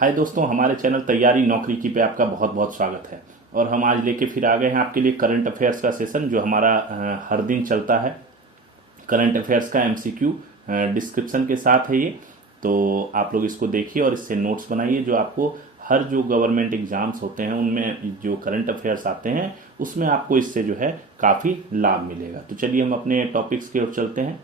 हाय दोस्तों, हमारे चैनल तैयारी नौकरी की पे आपका बहुत बहुत स्वागत है। और हम आज लेके फिर आ गए हैं आपके लिए करंट अफेयर्स का सेशन जो हमारा हर दिन चलता है। करंट अफेयर्स का एमसीक्यू डिस्क्रिप्शन के साथ है ये, तो आप लोग इसको देखिए और इससे नोट्स बनाइए जो आपको हर जो गवर्नमेंट एग्जाम्स होते हैं उनमें जो करंट अफेयर्स आते हैं उसमें आपको इससे जो है काफ़ी लाभ मिलेगा। तो चलिए हम अपने टॉपिक्स की ओर चलते हैं।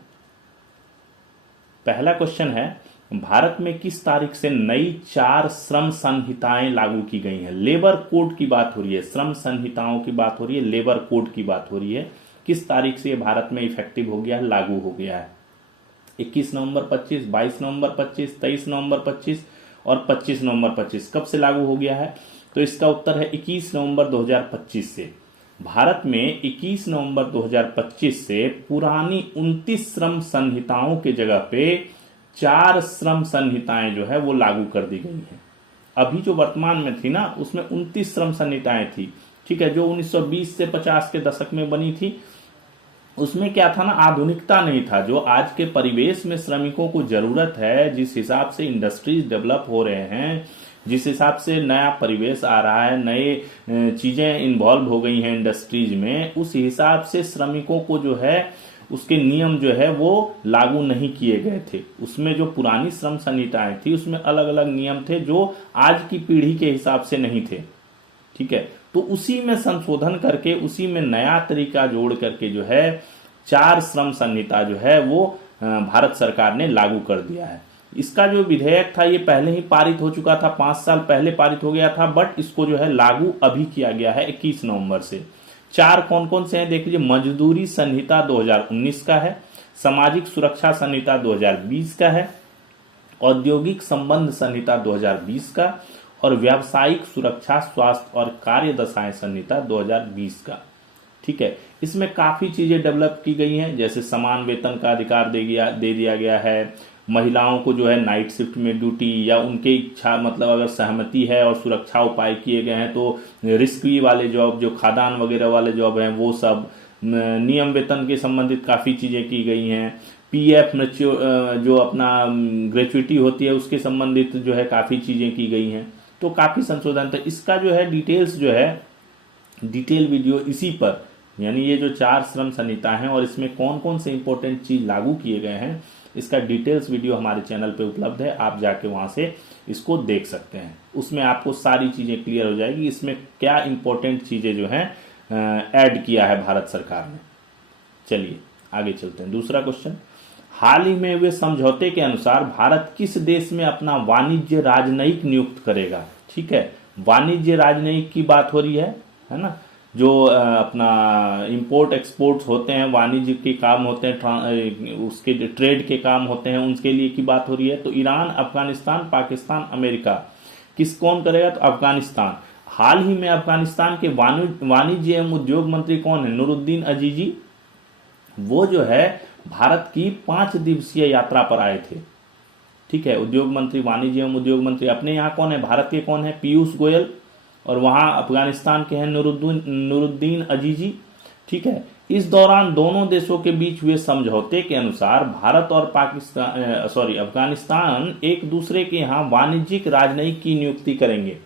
पहला क्वेश्चन है, भारत में किस तारीख से नई 4 श्रम संहिताएं लागू की गई हैं? लेबर कोड की बात हो रही है, श्रम संहिताओं की बात हो रही है, लेबर कोड की बात हो रही है। किस तारीख से ये भारत में इफेक्टिव हो गया है, लागू हो गया है? 21 नवंबर 25, 22 नवंबर 25, 23 नवंबर 25 और 25 नवंबर 25 कब से लागू हो गया है? तो इसका उत्तर है 21 नवंबर 2025 से। भारत में 21 नवंबर 2025 से पुरानी 29 श्रम संहिताओं के जगह पे 4 श्रम संहिताएं जो है वो लागू कर दी गई हैं। अभी जो वर्तमान में थी ना उसमें 29 श्रम संहिताएं थी, ठीक है, जो 1920 से 50 के दशक में बनी थी। उसमें क्या था ना, आधुनिकता नहीं था। जो आज के परिवेश में श्रमिकों को जरूरत है, जिस हिसाब से इंडस्ट्रीज डेवलप हो रहे हैं, जिस हिसाब से नया परिवेश आ रहा है, नए चीजें इन्वॉल्व हो गई हैं इंडस्ट्रीज में, उस हिसाब से श्रमिकों को जो है उसके नियम जो है वो लागू नहीं किए गए थे। उसमें जो पुरानी श्रम संहिताएं थी उसमें अलग अलग नियम थे जो आज की पीढ़ी के हिसाब से नहीं थे, ठीक है। तो उसी में संशोधन करके, उसी में नया तरीका जोड़ करके जो है 4 श्रम संहिता जो है वो भारत सरकार ने लागू कर दिया है। इसका जो विधेयक था ये पहले ही पारित हो चुका था, 5 साल पहले पारित हो गया था, बट इसको जो है लागू अभी किया गया है 21 नवंबर से। 4 कौन कौन से हैं देख लीजिए। मजदूरी संहिता 2019 का है, सामाजिक सुरक्षा संहिता 2020 का है, औद्योगिक संबंध संहिता 2020 का और व्यावसायिक सुरक्षा स्वास्थ्य और कार्य दशाएं संहिता 2020 का, ठीक है। इसमें काफी चीजें डेवलप की गई हैं, जैसे समान वेतन का अधिकार दे दिया गया है। महिलाओं को जो है नाइट शिफ्ट में ड्यूटी या उनके इच्छा मतलब अगर सहमति है और सुरक्षा उपाय किए गए हैं तो रिस्की वाले जॉब, जो खादान वगैरह वाले जॉब हैं वो सब। नियम वेतन के संबंधित काफ़ी चीज़ें की गई हैं। पीएफ जो अपना ग्रेचुइटी होती है उसके संबंधित जो है काफ़ी चीज़ें की गई हैं। तो काफ़ी संशोधन था। इसका जो है डिटेल्स जो है डिटेल वीडियो इसी पर, यानी ये जो 4 श्रम संहिता हैं और इसमें कौन कौन से इंपॉर्टेंट चीज लागू किए गए हैं, इसका डिटेल्स वीडियो हमारे चैनल पे उपलब्ध है। आप जाके वहां से इसको देख सकते हैं। उसमें आपको सारी चीजें क्लियर हो जाएगी, इसमें क्या इंपॉर्टेंट चीजें जो हैं ऐड किया है भारत सरकार ने। चलिए आगे चलते हैं। दूसरा क्वेश्चन, हाल ही में हुए समझौते के अनुसार भारत किस देश में अपना वाणिज्य राजनयिक नियुक्त करेगा? ठीक है, वाणिज्य राजनयिक की बात हो रही है ना। जो अपना इंपोर्ट एक्सपोर्ट्स होते हैं, वाणिज्य के काम होते हैं, उसके ट्रेड के काम होते हैं, उनके लिए की बात हो रही है। तो ईरान, अफगानिस्तान, पाकिस्तान, अमेरिका, कौन करेगा? तो अफगानिस्तान। हाल ही में अफगानिस्तान के वाणिज्य एवं उद्योग मंत्री कौन है? नूरुद्दीन अजीजी। वो जो है भारत की 5 दिवसीय यात्रा पर आए थे, ठीक है। उद्योग मंत्री, वाणिज्य एवं उद्योग मंत्री अपने यहाँ कौन है? भारत के कौन है? पीयूष गोयल। और वहां अफगानिस्तान के हैं नूरुद्दीन अजीजी, ठीक है। इस दौरान दोनों देशों के बीच हुए समझौते के अनुसार भारत और अफगानिस्तान एक दूसरे के यहाँ वाणिज्यिक राजनयिक की नियुक्ति करेंगे।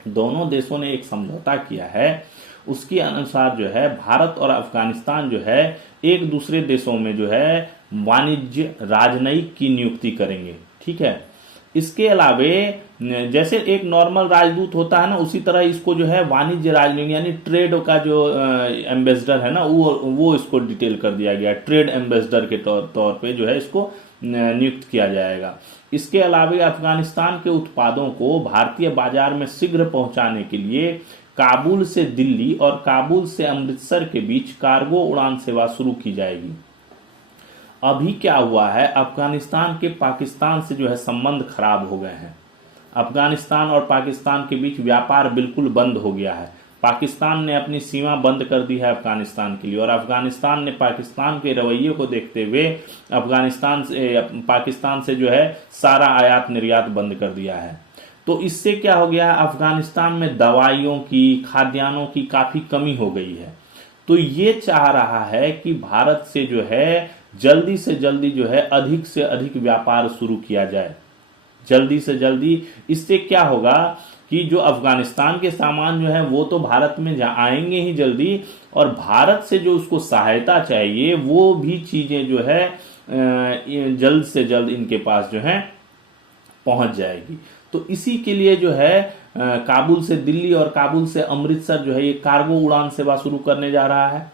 दोनों देशों ने एक समझौता किया है, उसके अनुसार जो है भारत और अफगानिस्तान जो है एक दूसरे देशों में जो है वाणिज्य राजनयिक की नियुक्ति करेंगे, ठीक है। इसके अलावे जैसे एक नॉर्मल राजदूत होता है ना, उसी तरह इसको जो है वाणिज्य राजनयिक यानी ट्रेड का जो एम्बेसडर है ना, वो इसको डिटेल कर दिया गया। ट्रेड एम्बेसडर के तौर पे जो है इसको नियुक्त किया जाएगा। इसके अलावे अफगानिस्तान के उत्पादों को भारतीय बाजार में शीघ्र पहुंचाने के लिए काबुल से दिल्ली और काबुल से अमृतसर के बीच कार्गो उड़ान सेवा शुरू की जाएगी। अभी क्या हुआ है, अफगानिस्तान के पाकिस्तान से जो है संबंध खराब हो गए हैं। अफगानिस्तान और पाकिस्तान के बीच व्यापार बिल्कुल बंद हो गया है। पाकिस्तान ने अपनी सीमा बंद कर दी है अफगानिस्तान के लिए, और अफगानिस्तान ने पाकिस्तान के रवैये को देखते हुए पाकिस्तान से जो है सारा आयात निर्यात बंद कर दिया है। तो इससे क्या हो गया, अफगानिस्तान में दवाइयों की, खाद्यान्नों की काफी कमी हो गई है। तो ये चाह रहा है कि भारत से जो है जल्दी से जल्दी जो है अधिक से अधिक व्यापार शुरू किया जाए, जल्दी से जल्दी। इससे क्या होगा कि जो अफगानिस्तान के सामान जो है वो तो भारत में आएंगे ही जल्दी, और भारत से जो उसको सहायता चाहिए वो भी चीजें जो है जल्द से जल्द इनके पास जो है पहुंच जाएगी। तो इसी के लिए जो है काबुल से दिल्ली और काबुल से अमृतसर जो है ये कार्गो उड़ान सेवा शुरू करने जा रहा है।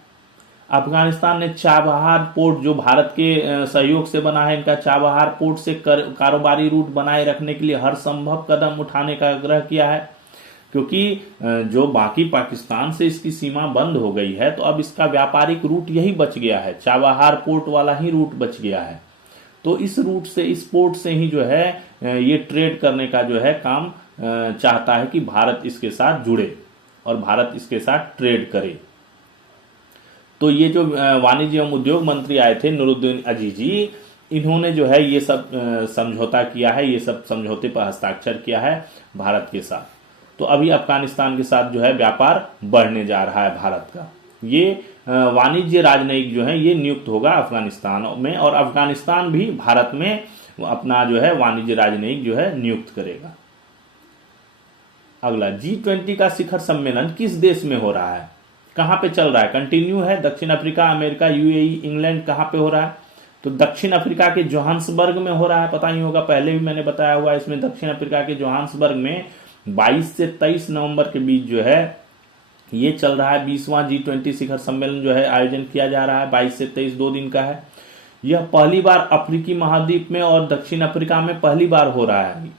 अफगानिस्तान ने चाबहार पोर्ट जो भारत के सहयोग से बना है, इनका चाबहार पोर्ट से कारोबारी रूट बनाए रखने के लिए हर संभव कदम उठाने का आग्रह किया है, क्योंकि जो बाकी पाकिस्तान से इसकी सीमा बंद हो गई है तो अब इसका व्यापारिक रूट यही बच गया है, चाबहार पोर्ट वाला ही रूट बच गया है। तो इस रूट से, इस पोर्ट से ही जो है ये ट्रेड करने का जो है काम चाहता है कि भारत इसके साथ जुड़े और भारत इसके साथ ट्रेड करे। तो ये जो वाणिज्य एवं उद्योग मंत्री आए थे नूरुद्दीन अजीजी, इन्होंने जो है ये सब समझौता किया है, ये सब समझौते पर हस्ताक्षर किया है भारत के साथ। तो अभी अफगानिस्तान के साथ जो है व्यापार बढ़ने जा रहा है भारत का। ये वाणिज्य राजनयिक जो है ये नियुक्त होगा अफगानिस्तान में, और अफगानिस्तान भी भारत में अपना जो है वाणिज्य राजनयिक जो है नियुक्त करेगा। अगला, G20 का शिखर सम्मेलन किस देश में हो रहा है, कहां पे चल रहा है? कंटिन्यू है, दक्षिण अफ्रीका, अमेरिका, यूएई, इंग्लैंड, कहां पे हो रहा है? तो दक्षिण अफ्रीका के जोहान्सबर्ग में हो रहा है। पता ही होगा, पहले भी मैंने बताया हुआ, इसमें दक्षिण अफ्रीका के जोहान्सबर्ग में 22 से 23 नवंबर के बीच जो है ये चल रहा है। 20वां G20 शिखर सम्मेलन जो है आयोजन किया जा रहा है, 22 से 23 2 दिन का है। यह पहली बार अफ्रीकी महाद्वीप में और दक्षिण अफ्रीका में पहली बार हो रहा है।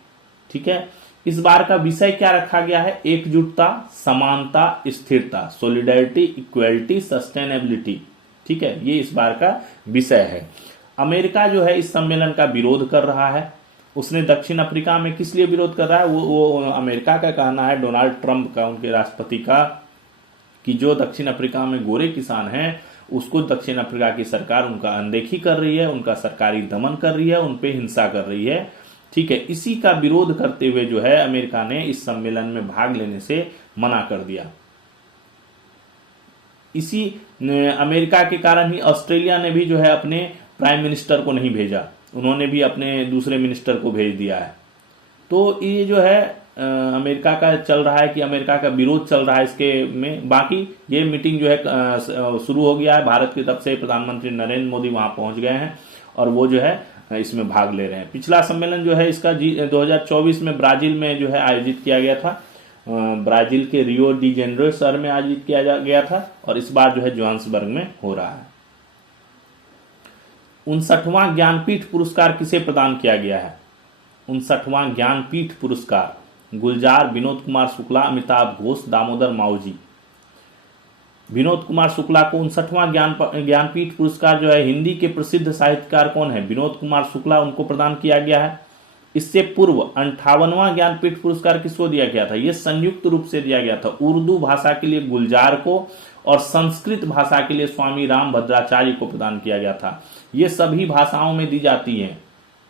ठीक है, इस बार का विषय क्या रखा गया है? एकजुटता, समानता, स्थिरता, सोलिडेरिटी, इक्वलिटी, सस्टेनेबिलिटी। ठीक है, ये इस बार का विषय है। अमेरिका जो है इस सम्मेलन का विरोध कर रहा है। उसने दक्षिण अफ्रीका में किस लिए विरोध कर रहा है? वो अमेरिका का कहना है, डोनाल्ड ट्रंप का, उनके राष्ट्रपति का, कि जो दक्षिण अफ्रीका में गोरे किसान हैं उसको दक्षिण अफ्रीका की सरकार उनका अनदेखी कर रही है, उनका सरकारी दमन कर रही है, उनपे हिंसा कर रही है। ठीक है, इसी का विरोध करते हुए जो है अमेरिका ने इस सम्मेलन में भाग लेने से मना कर दिया। इसी अमेरिका के कारण ही ऑस्ट्रेलिया ने भी जो है अपने प्राइम मिनिस्टर को नहीं भेजा, उन्होंने भी अपने दूसरे मिनिस्टर को भेज दिया है। तो ये जो है अमेरिका का चल रहा है कि अमेरिका का विरोध चल रहा है इसके में। बाकी ये मीटिंग जो है शुरू हो गया है, भारत की तरफ से प्रधानमंत्री नरेंद्र मोदी वहां पहुंच गए हैं और वो जो है इसमें भाग ले रहे हैं। पिछला सम्मेलन जो है इसका 2024 में ब्राजील में जो है आयोजित किया गया था, ब्राजील के रियो डी जेनेरो शहर में आयोजित किया गया था, और इस बार जो है जोहान्सबर्ग में हो रहा है। 59वां ज्ञानपीठ पुरस्कार किसे प्रदान किया गया है? 59वां ज्ञानपीठ पुरस्कार गुलजार, विनोद कुमार शुक्ला, अमिताभ घोष, दामोदर मावजी। विनोद कुमार शुक्ला को 59वां ज्ञानपीठ पुरस्कार जो है, हिंदी के प्रसिद्ध साहित्यकार कौन है? विनोद कुमार शुक्ला, उनको प्रदान किया गया है। इससे पूर्व 58वां ज्ञानपीठ पुरस्कार किसको दिया गया था? यह संयुक्त रूप से दिया गया था। उर्दू भाषा के लिए गुलजार को और संस्कृत भाषा के लिए स्वामी राम भद्राचार्य को प्रदान किया गया था। ये सभी भाषाओं में दी जाती है।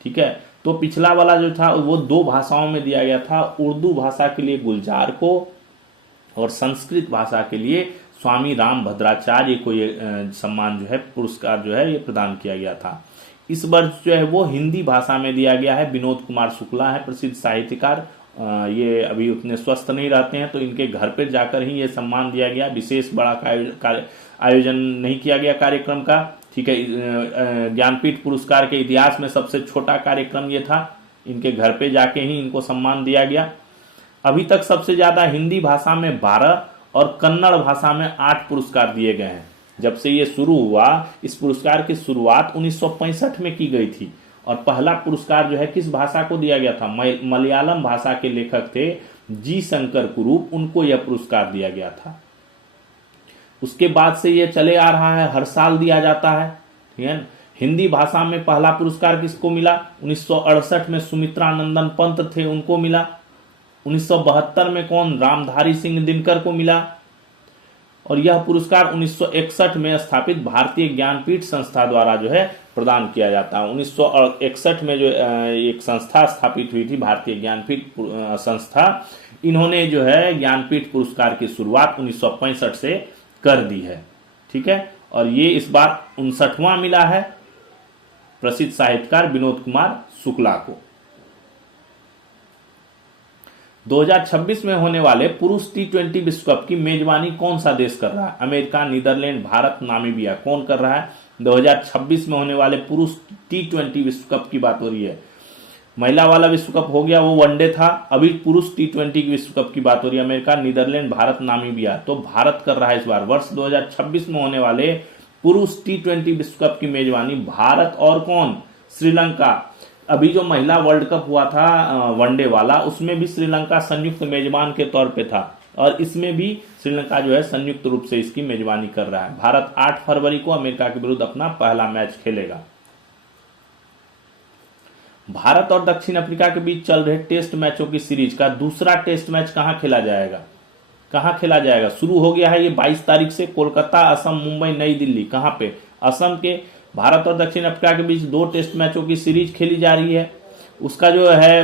ठीक है, तो पिछला वाला जो था वो 2 भाषाओं में दिया गया था, उर्दू भाषा के लिए गुलजार को और संस्कृत भाषा के लिए स्वामी राम भद्राचार्य को ये सम्मान जो है, पुरस्कार जो है ये प्रदान किया गया था। इस वर्ष जो है वो हिंदी भाषा में दिया गया है। विनोद कुमार शुक्ला है प्रसिद्ध साहित्यकार, ये अभी उतने स्वस्थ नहीं रहते हैं तो इनके घर पर जाकर ही ये सम्मान दिया गया। विशेष बड़ा आयोजन नहीं किया गया कार्यक्रम का। ठीक है, ज्ञानपीठ पुरस्कार के इतिहास में सबसे छोटा कार्यक्रम ये था, इनके घर पे जाके ही इनको सम्मान दिया गया। अभी तक सबसे ज्यादा हिंदी भाषा में 12 और कन्नड़ भाषा में 8 पुरस्कार दिए गए हैं। जब से ये शुरू हुआ, इस पुरस्कार की शुरुआत 1965 में की गई थी और पहला पुरस्कार जो है किस भाषा को दिया गया था? मलयालम भाषा के लेखक थे जी शंकर कुरूप, उनको यह पुरस्कार दिया गया था। उसके बाद से ये चले आ रहा है, हर साल दिया जाता है। ठीक है, हिंदी भाषा में पहला पुरस्कार किसको मिला? 1968 में सुमित्रा नंदन पंत थे, उनको मिला। 1972 में कौन? रामधारी सिंह दिनकर को मिला। और यह पुरस्कार 1961 में स्थापित भारतीय ज्ञानपीठ संस्था द्वारा जो है प्रदान किया जाता है। 1961 में जो एक संस्था स्थापित हुई थी, भारतीय ज्ञानपीठ संस्था, इन्होंने जो है ज्ञानपीठ पुरस्कार की शुरुआत 1965 से कर दी है। ठीक है, और ये इस बार 59वां मिला है प्रसिद्ध साहित्यकार विनोद कुमार शुक्ला को। 2026 में होने वाले पुरुष T20 विश्व कप की मेजबानी कौन सा देश कर रहा है? America, Netherlands, Bharat, Namibia. कौन कर रहा है? 2026 में होने वाले पुरुष T20 विश्व कप की बात हो रही है। महिला वाला विश्व कप हो गया, वो वनडे था। अभी पुरुष T20 विश्व कप की बात हो रही है। America, Netherlands, Bharat, Namibia. तो भारत कर रहा है इस बार। वर्ष 2026 में होने वाले पुरुष T20 विश्व कप की मेजबानी भारत और कौन? श्रीलंका। अभी जो महिला वर्ल्ड कप हुआ था वनडे वाला, उसमें भी श्रीलंका संयुक्त मेजबान के तौर पे था और इसमें भी श्रीलंका जो है संयुक्त रूप से इसकी मेजबानी कर रहा है। भारत 8 फरवरी को अमेरिका के विरुद्ध अपना पहला मैच खेलेगा। भारत और दक्षिण अफ्रीका के बीच चल रहे टेस्ट मैचों की सीरीज का दूसरा टेस्ट मैच कहां खेला जाएगा? कहां खेला जाएगा? शुरू हो गया है ये 22 तारीख से। कोलकाता, असम, मुंबई, नई दिल्ली। कहां पे? असम के। भारत और दक्षिण अफ्रीका के बीच 2 टेस्ट मैचों की सीरीज खेली जा रही है। उसका जो है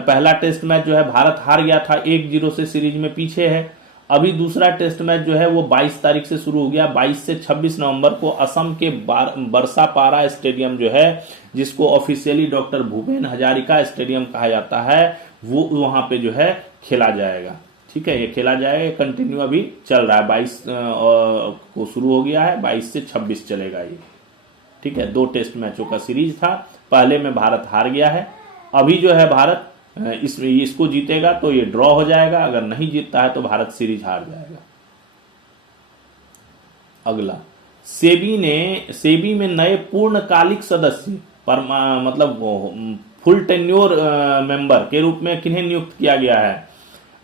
पहला टेस्ट मैच जो है भारत हार गया था, 1-0 से सीरीज में पीछे है। अभी दूसरा टेस्ट मैच जो है वो 22 तारीख से शुरू हो गया। 22 से 26 नवंबर को असम के बरसापारा स्टेडियम जो है, जिसको officially doctor Bhupen Hazarika stadium कहा जाता है, वो वहां पे जो है खेला जाएगा। ठीक है, ये खेला जाएगा। कंटिन्यू अभी चल रहा है। 22 को शुरू हो गया है, 22 से 26 चलेगा ये। ठीक है, 2 टेस्ट मैचों का सीरीज था। पहले में भारत हार गया है। अभी जो है भारत इसको जीतेगा तो ये ड्रॉ हो जाएगा, अगर नहीं जीतता है तो भारत सीरीज हार जाएगा। अगला, सेबी में नए पूर्णकालिक सदस्य मतलब फुल टेन्योर मेंबर के रूप में किन्हें नियुक्त किया गया है?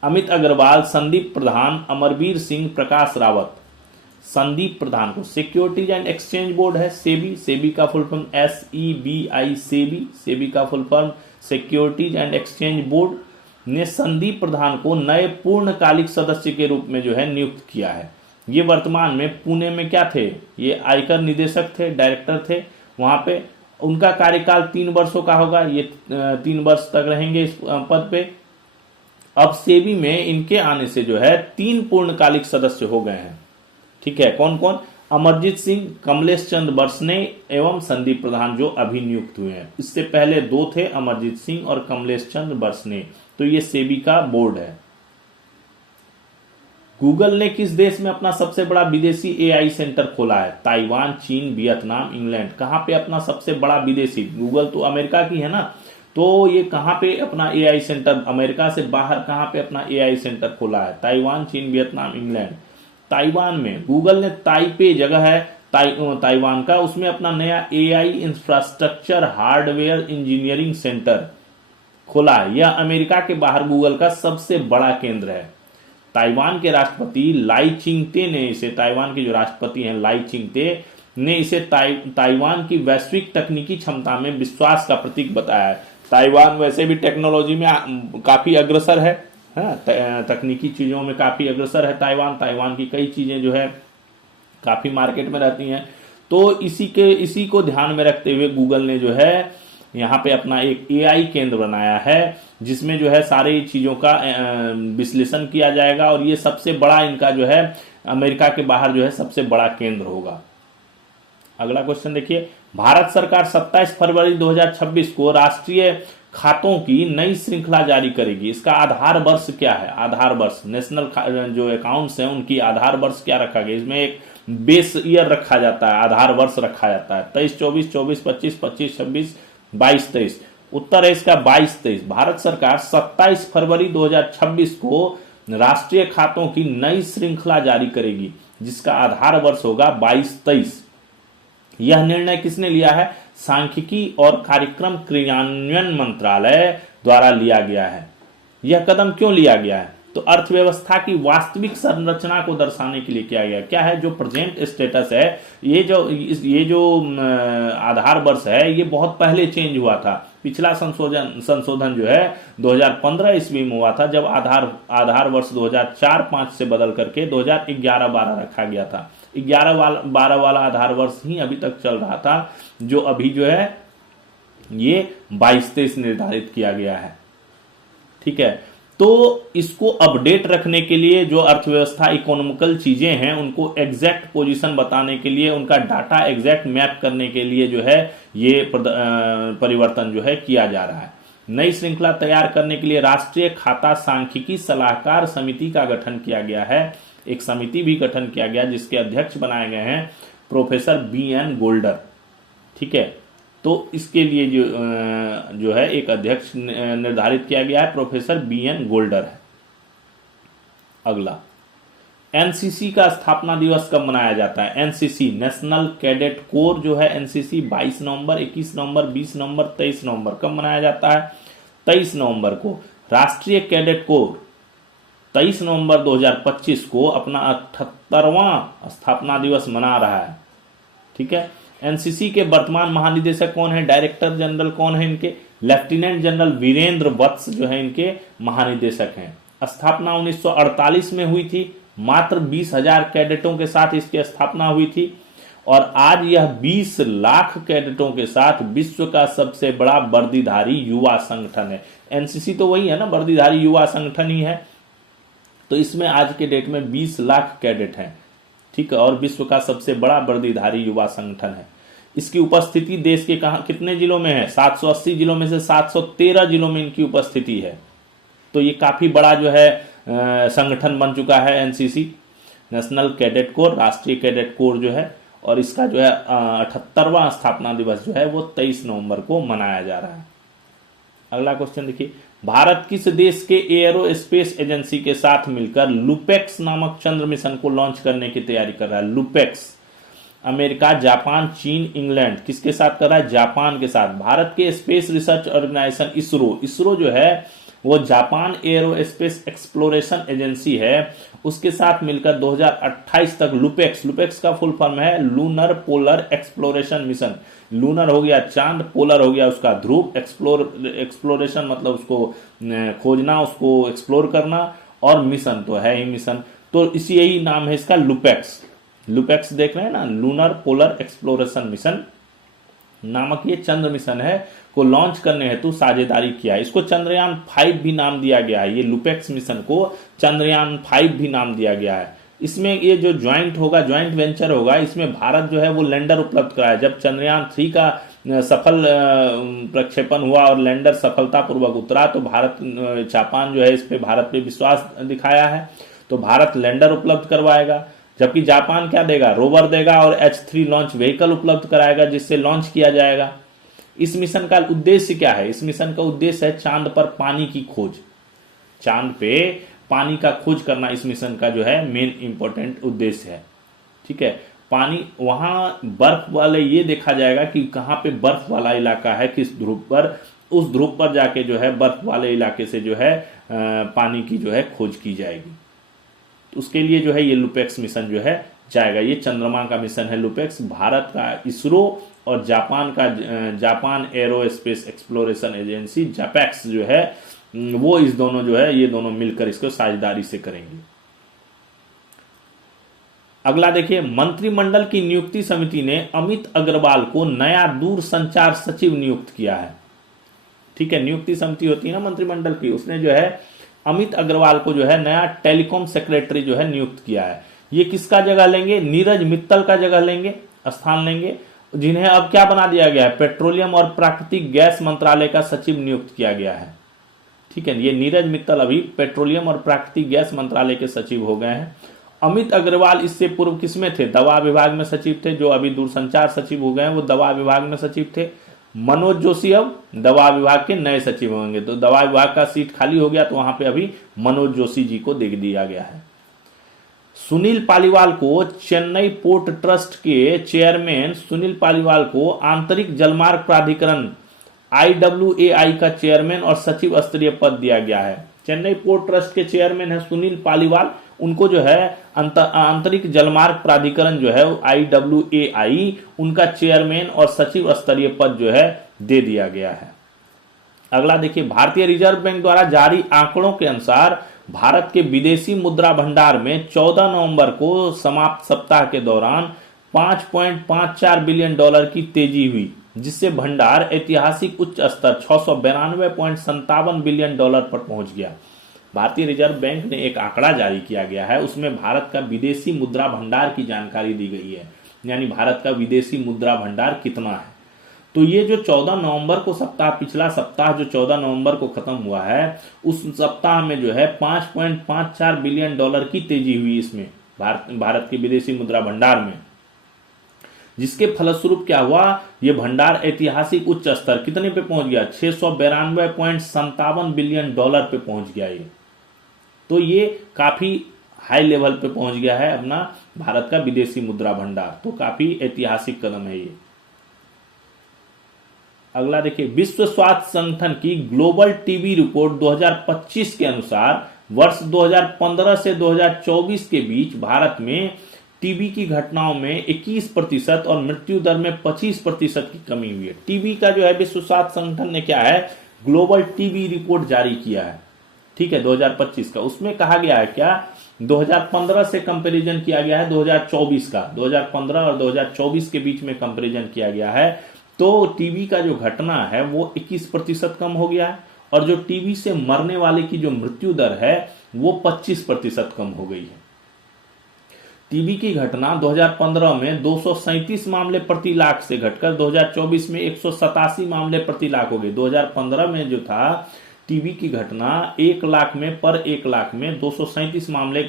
अमित अग्रवाल, संदीप प्रधान, अमरवीर सिंह, प्रकाश रावत। संदीप प्रधान को सिक्योरिटीज एंड एक्सचेंज बोर्ड है सेबी का फुल फॉर्म SEBI, सेबी का full form securities and exchange board ने संदीप प्रधान को नए पूर्णकालिक सदस्य के रूप में जो है नियुक्त किया है। ये वर्तमान में पुणे में क्या थे? ये आयकर निदेशक थे, डायरेक्टर थे वहां पे। उनका कार्यकाल 3 वर्षों का होगा। ये 3 वर्ष तक रहेंगे इस पद पे। अब सेबी में इनके आने से जो है 3 पूर्णकालिक सदस्य हो गए हैं। ठीक है, कौन कौन? अमरजीत सिंह, कमलेश चंद्र बरसने एवं संदीप प्रधान जो अभी नियुक्त हुए हैं। इससे पहले 2 थे, अमरजीत सिंह और कमलेश चंद्र बरसने। तो ये सेबी का बोर्ड है। गूगल ने किस देश में अपना सबसे बड़ा विदेशी AI सेंटर खोला है? ताइवान, चीन, वियतनाम, इंग्लैंड। कहां पे अपना सबसे बड़ा विदेशी? गूगल तो अमेरिका की है ना, तो ये कहां पे अपना AI सेंटर, अमेरिका से बाहर कहां पे अपना AI सेंटर खोला है? ताइवान, चीन, वियतनाम, इंग्लैंड। ताइवान में गूगल ने ताइपे जगह है ताइवान का, उसमें अपना नया AI infrastructure hardware engineering centre खोला है। यह अमेरिका के बाहर गूगल का सबसे बड़ा केंद्र है। ताइवान के राष्ट्रपति लाई चिंगते ने इसे, ताइवान के जो राष्ट्रपति हैं लाई चिंगते ने इसे ताइवान की वैश्विक तकनीकी क्षमता में विश्वास का प्रतीक बताया है। ताइवान वैसे भी टेक्नोलॉजी में काफी अग्रसर है, तकनीकी चीजों में काफी अग्रसर है ताइवान की कई चीजें जो है काफी मार्केट में रहती हैं। तो इसी को ध्यान में रखते हुए गूगल ने जो है यहाँ पे अपना एक AI केंद्र बनाया है, जिसमें जो है सारी चीजों का विश्लेषण किया जाएगा और ये सबसे बड़ा इनका जो है अमेरिका के बाहर जो है सबसे बड़ा केंद्र होगा। अगला क्वेश्चन देखिए, भारत सरकार 27 फरवरी 2026 को राष्ट्रीय खातों की नई श्रृंखला जारी करेगी। इसका आधार वर्ष क्या है? आधार वर्ष, नेशनल जो अकाउंट्स हैं उनकी आधार वर्ष क्या रखा गया? इसमें एक बेस ईयर रखा जाता है, आधार वर्ष रखा जाता है। 23-24, 24-25, 25-26, 22-23। उत्तर है इसका 22-23। भारत सरकार 27 फरवरी 2026 को राष्ट्रीय खातों की नई श्रृंखला जारी करेगी, जिसका आधार वर्ष होगा 22-23। यह निर्णय किसने लिया है? सांख्यिकी और कार्यक्रम क्रियान्वयन मंत्रालय द्वारा लिया गया है। यह कदम क्यों लिया गया है? तो अर्थव्यवस्था की वास्तविक संरचना को दर्शाने के लिए किया गया। क्या है? जो प्रेजेंट स्टेटस है, ये जो आधार वर्ष है, ये बहुत पहले चेंज हुआ था। पिछला संशोधन जो है 2015 ईस्वी में हुआ था, जब आधार वर्ष 2004-05 से बदल करके 2011-12 रखा गया था। 11-12 वाला आधार वर्ष ही अभी तक चल रहा था, जो अभी जो है ये 22-23 निर्धारित किया गया है। ठीक है, तो इसको अपडेट रखने के लिए जो अर्थव्यवस्था इकोनॉमिकल चीजें हैं उनको एग्जैक्ट पोजीशन बताने के लिए, उनका डाटा एग्जैक्ट मैप करने के लिए जो है ये परिवर्तन जो है किया जा रहा है। नई श्रृंखला तैयार करने के लिए राष्ट्रीय खाता सांख्यिकी सलाहकार समिति का गठन किया गया है। एक समिति भी गठन किया गया जिसके अध्यक्ष बनाए गए हैं प्रोफेसर BN गोल्डर। ठीक है, तो इसके लिए जो है एक अध्यक्ष निर्धारित किया गया है, प्रोफेसर BN गोल्डर है। अगला, एनसीसी का स्थापना दिवस कब मनाया जाता है? एनसीसी नेशनल कैडेट कोर जो है एनसीसी 22 नवंबर, 21 नवंबर, 20 नवंबर, 23 नवंबर कब मनाया जाता है? 23 नवंबर को। राष्ट्रीय कैडेट कोर 23 नवंबर 2025 को अपना 78वां स्थापना दिवस मना रहा है। ठीक है, एनसीसी के वर्तमान महानिदेशक कौन है? डायरेक्टर जनरल कौन है इनके? लेफ्टिनेंट जनरल वीरेंद्र वत्स जो है इनके महानिदेशक हैं। स्थापना 1948 में हुई थी, मात्र 20,000 कैडेटों के साथ इसकी स्थापना हुई थी और आज यह 20 लाख कैडेटों के साथ विश्व का सबसे बड़ा वर्दीधारी युवा संगठन है। एनसीसी तो वही है ना, वर्दीधारी युवा संगठन ही है। तो इसमें आज के डेट में 20 लाख कैडेट हैं। ठीक है, और विश्व का सबसे बड़ा वर्दीधारी युवा संगठन है। इसकी उपस्थिति देश के कितने जिलों में है? 780 जिलों में से 713 जिलों में इनकी उपस्थिति है। तो ये काफी बड़ा जो है संगठन बन चुका है एनसीसी, नेशनल कैडेट कोर, राष्ट्रीय कैडेट कोर जो है, और इसका जो है 78वां स्थापना दिवस जो है वो 23 नवंबर को मनाया जा रहा है। अगला क्वेश्चन देखिए, भारत किस देश के एयरोस्पेस एजेंसी के साथ मिलकर लुपेक्स नामक चंद्र मिशन को लॉन्च करने की तैयारी कर रहा है? लुपेक्स अमेरिका, जापान, चीन, इंग्लैंड किसके साथ कर रहा है? जापान के साथ। भारत के स्पेस रिसर्च ऑर्गेनाइजेशन इसरो जो है वो जापान एयरोस्पेस एक्सप्लोरेशन एजेंसी है, उसके साथ मिलकर 2028 तक लुपेक्स का फुल फॉर्म है lunar polar exploration mission. Lunar हो गया चांद, पोलर हो गया उसका ध्रुव, एक्सप्लोरेशन मतलब उसको खोजना, उसको एक्सप्लोर करना, और मिशन तो है ही मिशन। तो इसी यही नाम है इसका, लुपेक्स देख रहे हैं ना, लूनर पोलर एक्सप्लोरेशन मिशन नामक ये चंद्र मिशन है को लॉन्च करने हेतु साझेदारी किया है। इसको चंद्रयान 5 भी नाम दिया गया है। ये लुपेक्स मिशन को चंद्रयान 5 भी नाम दिया गया है। इसमें ये जो ज्वाइंट वेंचर होगा, इसमें भारत जो है वो लैंडर उपलब्ध कराया। जब चंद्रयान 3 का सफल प्रक्षेपण हुआ और लैंडर सफलतापूर्वक उतरा तो जापान जो है इस पे भारत पे विश्वास दिखाया है, तो भारत लैंडर उपलब्ध करवाएगा, जबकि जापान क्या देगा? रोवर देगा और H3 लॉन्च व्हीकल उपलब्ध कराएगा जिससे लॉन्च किया जाएगा। इस मिशन का उद्देश्य क्या है? इस मिशन का उद्देश्य है चांद पर पानी की खोज, चांद पे पानी का खोज करना इस मिशन का जो है मेन इंपॉर्टेंट उद्देश्य है। ठीक है, पानी वहां बर्फ वाले ये देखा जाएगा कि कहां पे बर्फ वाला इलाका है, किस ध्रुव पर, उस ध्रुव पर जाके जो है बर्फ वाले इलाके से जो है पानी की जो है खोज की जाएगी। तो उसके लिए जो है ये लुपेक्स मिशन जो है जाएगा। ये चंद्रमा का मिशन है लुपेक्स। भारत का इसरो और जापान एरोस्पेस एक्सप्लोरेशन एजेंसी जापैक्स जो है वो इस दोनों जो है ये दोनों मिलकर इसको साझेदारी से करेंगे। अगला देखिए, मंत्रिमंडल की नियुक्ति समिति ने अमित अग्रवाल को नया दूरसंचार सचिव नियुक्त किया है। ठीक है, नियुक्ति समिति होती है ना मंत्रिमंडल की, उसने जो है अमित अग्रवाल को जो है नया टेलीकॉम सेक्रेटरी जो है नियुक्त किया है। ये किसका जगह लेंगे? नीरज मित्तल का जगह लेंगे, स्थान लेंगे, जिन्हें अब क्या बना दिया गया है? पेट्रोलियम और प्राकृतिक गैस मंत्रालय का सचिव नियुक्त किया गया है। ठीक है, ये नीरज मित्तल अभी पेट्रोलियम और प्राकृतिक गैस मंत्रालय के सचिव हो गए हैं। अमित अग्रवाल इससे पूर्व किसमें थे? दवा विभाग में सचिव थे। जो अभी दूरसंचार सचिव हो गए हैं वो दवा विभाग में सचिव थे। मनोज जोशी अब दवा विभाग के नए सचिव होंगे। तो दवा विभाग का सीट खाली हो गया तो वहां पे अभी मनोज जोशी जी को दे दिया गया है। सुनील पालीवाल को चेन्नई पोर्ट ट्रस्ट के चेयरमैन सुनील पालीवाल को आंतरिक जलमार्ग प्राधिकरण IWAI का चेयरमैन और सचिव स्तरीय पद दिया गया है। चेन्नई पोर्ट ट्रस्ट के चेयरमैन है सुनील पालीवाल, उनको जो है आंतरिक जलमार्ग प्राधिकरण जो है IWAI उनका चेयरमैन और सचिव स्तरीय पद जो है दे दिया गया है। अगला देखिए, भारतीय रिजर्व बैंक द्वारा जारी आंकड़ों के अनुसार भारत के विदेशी मुद्रा भंडार में 14 नवंबर को समाप्त सप्ताह के दौरान $5.54 बिलियन की तेजी हुई, जिससे भंडार ऐतिहासिक उच्च स्तर 692.57 बिलियन पर पहुंच गया। भारतीय रिजर्व बैंक ने एक आंकड़ा जारी किया गया है, उसमें भारत का विदेशी मुद्रा भंडार की जानकारी दी गई है, यानी भारत का विदेशी मुद्रा भंडार कितना है। तो ये जो 14 नवंबर को सप्ताह, पिछला सप्ताह जो 14 नवंबर को खत्म हुआ है, उस सप्ताह में जो है 5.54 बिलियन डॉलर की तेजी हुई इसमें भारत के विदेशी मुद्रा भंडार में, जिसके फलस्वरूप क्या हुआ, ये भंडार ऐतिहासिक उच्च स्तर कितने पे पहुंच गया, 692.57 बिलियन डॉलर पे पहुंच गया ये। तो ये काफी हाई लेवल पे पहुंच गया है अपना भारत का विदेशी मुद्रा भंडार, तो काफी ऐतिहासिक कदम है ये। अगला देखिए, विश्व स्वास्थ्य संगठन की ग्लोबल टीबी रिपोर्ट 2025 के अनुसार वर्ष 2015 से 2024 के बीच भारत में टीबी की घटनाओं में 21% और मृत्यु दर में 25% की कमी हुई है। टीबी का जो है विश्व स्वास्थ्य संगठन ने क्या है, ग्लोबल टीबी रिपोर्ट जारी किया है, ठीक है, 2025 का। उसमें कहा गया है क्या, 2015 से कंपैरिजन किया गया है 2024 का, 2015 और 2024 के बीच में कंपैरिजन किया गया है। तो टीबी का जो घटना है वो 21% कम हो गया है, और जो टीबी से मरने वाले की जो मृत्यु दर है वो 25% कम हो गई है। टीबी की घटना 2015 में 237 मामले प्रति लाख से घटकर 2024 में 187 मामले प्रति लाख हो गई। 2015 में जो था टीबी की घटना 1 लाख में, पर 1 लाख में 237 मामले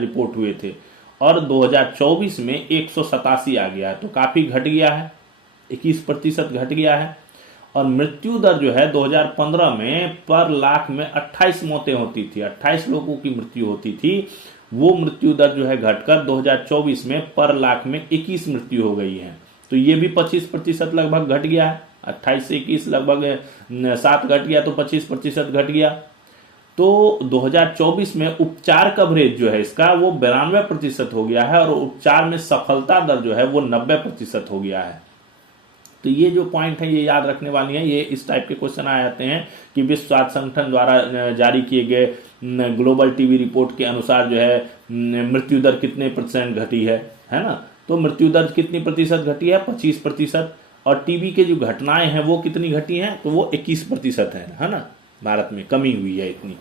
रिपोर्ट हुए थे, और 2024 में 187 आ गया है, तो काफी घट गया है, 21% घट गया है। और मृत्यु दर जो है 2015 में पर लाख में 28 मौतें होती थी, 28 लोगों की मृत्यु होती थी, वो मृत्यु दर जो है घटकर 2024 में पर लाख में 21 मृत्यु हो गई है। तो ये भी 25% लगभग घट गया है, 28 से 21 लगभग 7 घट गया, तो 25% घट गया। तो 2024 में उपचार कवरेज जो है इसका वो 92% हो गया है, और उपचार में सफलता दर जो है वो 90% हो गया है। तो ये जो पॉइंट है ये याद रखने वाली है, ये इस टाइप के क्वेश्चन आ जाते हैं कि विश्व स्वास्थ्य संगठन द्वारा जारी किए गए ग्लोबल टीबी रिपोर्ट के अनुसार जो है मृत्यु दर कितने % घटी है ना। तो मृत्यु दर कितनी प्रतिशत घटी है, 25%, और टीबी के जो घटनाएं हैं वो कितनी घटी हैं, तो वो 21% है ना, भारत में कमी हुई है इतनी।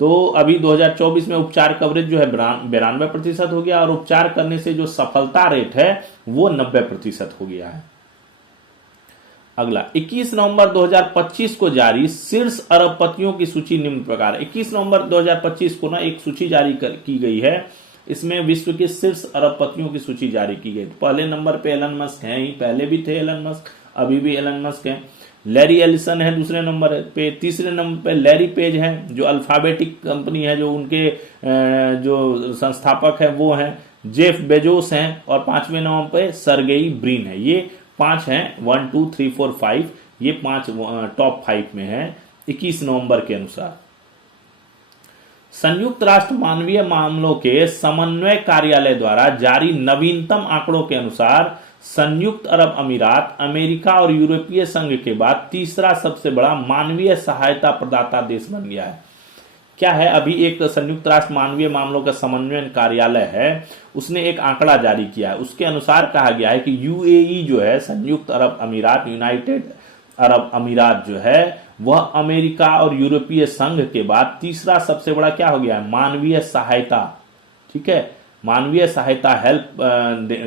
तो अभी 2024 में उपचार कवरेज जो है 92% हो गया, और उपचार करने से जो सफलता रेट है वो 90% हो गया है। अगला, 21 नवंबर 2025 को जारी शीर्ष अरबपतियों की सूची निम्न प्रकार। 21 नवंबर 2025 को ना एक सूची जारी की गई है, इसमें विश्व के शीर्ष अरबपतियों की सूची जारी की गई। पहले नंबर पे एलन मस्क हैं ही, पहले भी थे एलन मस्क, अभी भी एलन मस्क हैं। लैरी एलिसन है दूसरे नंबर पे, तीसरे नंबर पे लैरी पेज हैं जो अल्फाबेटिक कंपनी है, जो उनके जो संस्थापक है वो हैं। जेफ बेजोस हैं, और 5वें नंबर पे सर्गेई ब्रिन है। ये 5 हैं, 1 2 3 4 5, ये 5 टॉप 5 में है 21 नवंबर के अनुसार। संयुक्त राष्ट्र मानवीय मामलों के समन्वय कार्यालय द्वारा जारी नवीनतम आंकड़ों के अनुसार संयुक्त अरब अमीरात अमेरिका और यूरोपीय संघ के बाद तीसरा सबसे बड़ा मानवीय सहायता प्रदाता देश बन गया है। क्या है, अभी एक संयुक्त राष्ट्र मानवीय मामलों का समन्वय कार्यालय है, उसने एक आंकड़ा जारी किया है। उसके अनुसार कहा गया है कि यूएई जो है, संयुक्त अरब अमीरात, यूनाइटेड अरब अमीरात जो है, वह अमेरिका और यूरोपीय संघ के बाद तीसरा सबसे बड़ा क्या हो गया है, मानवीय सहायता, ठीक है, मानवीय सहायता हेल्प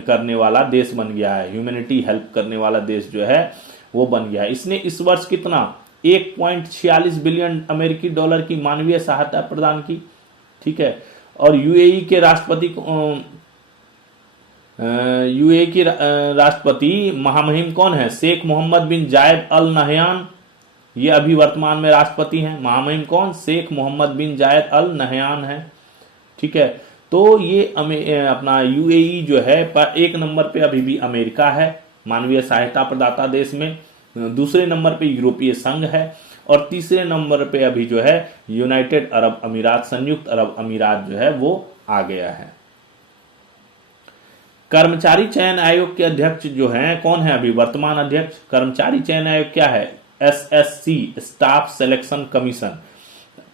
करने वाला देश बन गया है। ह्यूमैनिटी हेल्प करने वाला देश जो है वो बन गया है। इसने इस वर्ष कितना 1.46 बिलियन अमेरिकी डॉलर की मानवीय सहायता प्रदान की, ठीक है। और यूएई के राष्ट्रपति महामहिम कौन है, शेख मोहम्मद बिन जायद अल नहयान, ये अभी वर्तमान में राष्ट्रपति हैं। महामहिम कौन, शेख मोहम्मद बिन जायद अल नहयान है, ठीक है। तो ये अपना यूएई जो है पर 1 नंबर पे अभी भी अमेरिका है मानवीय सहायता प्रदाता देश में, दूसरे नंबर पे यूरोपीय संघ है, और तीसरे नंबर पे अभी जो है यूनाइटेड अरब अमीरात, संयुक्त अरब अमीरात जो है वो आ गया है। कर्मचारी चयन आयोग के अध्यक्ष जो हैं कौन है अभी वर्तमान अध्यक्ष? कर्मचारी चयन आयोग क्या है? SSC, staff selection commission.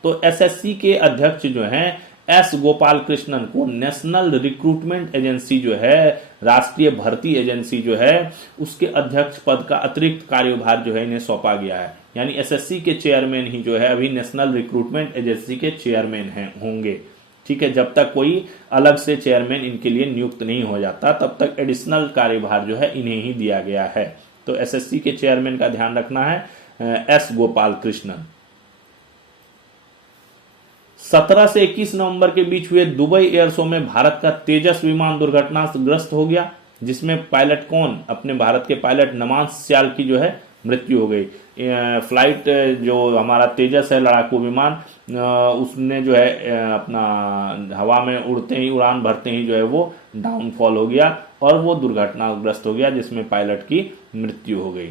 तो एसएससी के अध्यक्ष जो हैं एस गोपाल कृष्णन को नेशनल रिक्रूटमेंट एजेंसी जो है, राष्ट्रीय भर्ती एजेंसी जो है, उसके अध्यक्ष पद का अतिरिक्त कार्यभार जो है इन्हें सौंपा गया है। यानी एसएससी के चेयरमैन ही जो है अभी नेशनल रिक्रूटमेंट एजेंसी के चेयरमैन होंगे, ठीक है। जब तक कोई अलग से चेयरमैन इनके लिए नियुक्त नहीं हो जाता तब तक एडिशनल कार्यभार जो है इन्हें ही दिया गया है, तो एसएससी के चेयरमैन का ध्यान रखना है एस गोपाल कृष्णन। 17 से 21 नवंबर के बीच हुए दुबई एयर शो में भारत का तेजस विमान दुर्घटनाग्रस्त हो गया, जिसमें पायलट कौन, अपने भारत के पायलट नमान सियाल की जो है मृत्यु हो गई। फ्लाइट जो हमारा तेजस है लड़ाकू विमान, उसने जो है अपना हवा में उड़ते ही, उड़ान भरते ही जो है वो डाउनफॉल हो गया और वो दुर्घटनाग्रस्त हो गया, जिसमें पायलट की मृत्यु हो गई।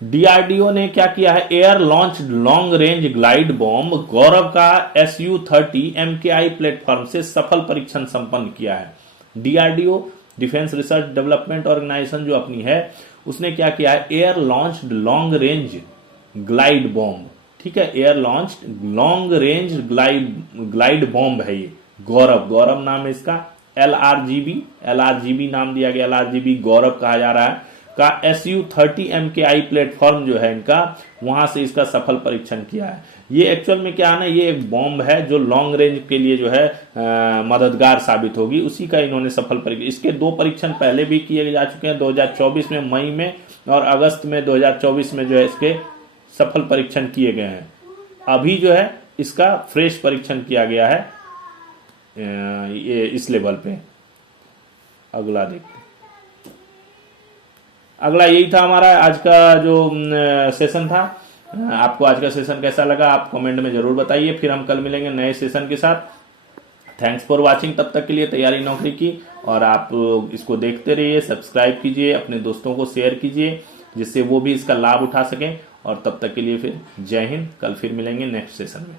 डीआरडीओ ने क्या किया है, air launch long range glide bomb Gaurav का SU-30 MKI प्लेटफॉर्म से सफल परीक्षण संपन्न किया है। DRDO defence research development organisation जो अपनी है, उसने क्या किया है, air launched long range glide bomb, ठीक है, air launched long range glide bomb है ये। गौरव नाम है इसका, LRGB नाम दिया गया, LRGB गौरव कहा जा रहा है का SU-30 MKI प्लेटफॉर्म जो है इनका, वहां से इसका सफल परीक्षण किया है। ये एक्चुअल में क्या है ना, ये एक बॉम्ब है जो लॉन्ग रेंज के लिए जो है मददगार साबित होगी, उसी का इन्होंने सफल परीक्षण, इसके 2 परीक्षण पहले भी किए जा चुके हैं, 2024 में मई में और अगस्त में 2024 में जो है इसके सफल परीक्षण किए गए हैं। अभी जो है इसका फ्रेश परीक्षण किया गया है ये इस लेवल पे। अगला देखते, अगला यही था हमारा आज का जो सेशन था। आपको आज का सेशन कैसा लगा आप कमेंट में जरूर बताइए, फिर हम कल मिलेंगे नए सेशन के साथ। थैंक्स फॉर वाचिंग, तब तक के लिए तैयारी नौकरी की, और आप इसको देखते रहिए, सब्सक्राइब कीजिए, अपने दोस्तों को शेयर कीजिए जिससे वो भी इसका लाभ उठा सकें। और तब तक के लिए फिर जय हिंद, कल फिर मिलेंगे नेक्स्ट सेशन में।